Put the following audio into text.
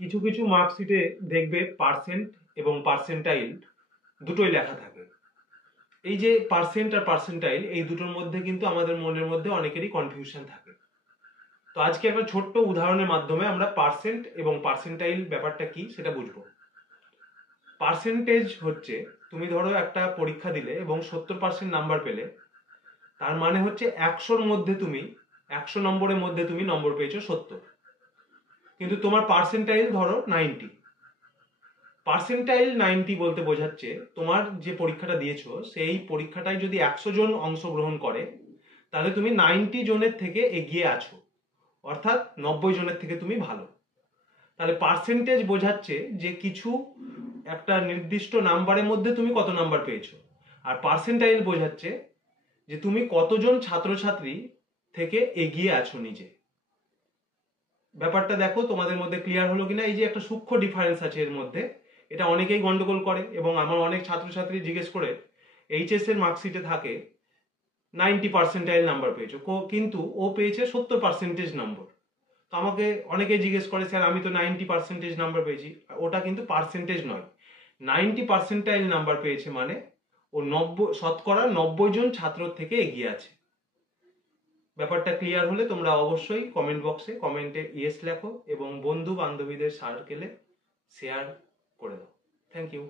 কিছু কিছু মার্কশিটে দেখবে পার্সেন্ট এবং পার্সেন্টাইল দুটোই লেখা থাকে। এই যে পার্সেন্ট আর পার্সেন্টাইল, এই দুটোর মধ্যে কিন্তু আমাদের মনের মধ্যে অনেকেরই কনফিউশন থাকে। তো আজকে একটা ছোট্ট উদাহরণের মাধ্যমে আমরা পার্সেন্ট এবং পার্সেন্টাইল ব্যাপারটা কি সেটা বুঝবো। পার্সেন্টেজ হচ্ছে, তুমি ধরো একটা পরীক্ষা দিলে এবং 70% নাম্বার পেলে, তার মানে হচ্ছে 100 নম্বরের মধ্যে তুমি নম্বর পেয়েছো 70, কিন্তু তোমার পার্সেন্টাইল ধরো 90। পার্সেন্টাইল 90 বলতে বোঝাচ্ছে তোমার যে পরীক্ষাটা দিয়েছো সেই পরীক্ষাটায় যদি 100 জন অংশগ্রহণ করে তাহলে তুমি 90 জনের থেকে এগিয়ে আছো, অর্থাৎ 90 জনের থেকে তুমি ভালো। তাহলে পার্সেন্টেজ বোঝাচ্ছে যে কিছু একটা নির্দিষ্ট নাম্বারের মধ্যে তুমি কত নাম্বার পেয়েছো, আর পার্সেন্টাইল বোঝাচ্ছে যে তুমি কতজন ছাত্রছাত্রী থেকে এগিয়ে আছো নিজে। ব্যাপারটা দেখো তোমাদের মধ্যে ক্লিয়ার হলো কিনা। এই যে একটা সূক্ষ্ম ডিফারেন্স আছে এর মধ্যে, এটা অনেকেই গন্ডগোল করে এবং আমার অনেক ছাত্রছাত্রী জিজ্ঞেস করে এইচএস এর মার্কশিটে থাকে 90 পার্সেন্টাইল নাম্বার পেয়েছো, কিন্তু ও পেয়েছে 70% নম্বর। তো আমাকে অনেকেই জিজ্ঞেস করে, স্যার আমি তো 90% নাম্বার পেয়েছি। ওটা কিন্তু পার্সেন্টেজ নয়, 90 পার্সেন্টাইল নাম্বার পেয়েছে মানে ও 90 জন ছাত্র থেকে এগিয়ে আছে। ব্যাপারটা ক্লিয়ার হলে তোমরা অবশ্যই কমেন্ট বক্সে কমেন্টে ইয়েস লেখো এবং বন্ধু বান্ধবীদের সার্কেলে শেয়ার করে দাও। Thank you.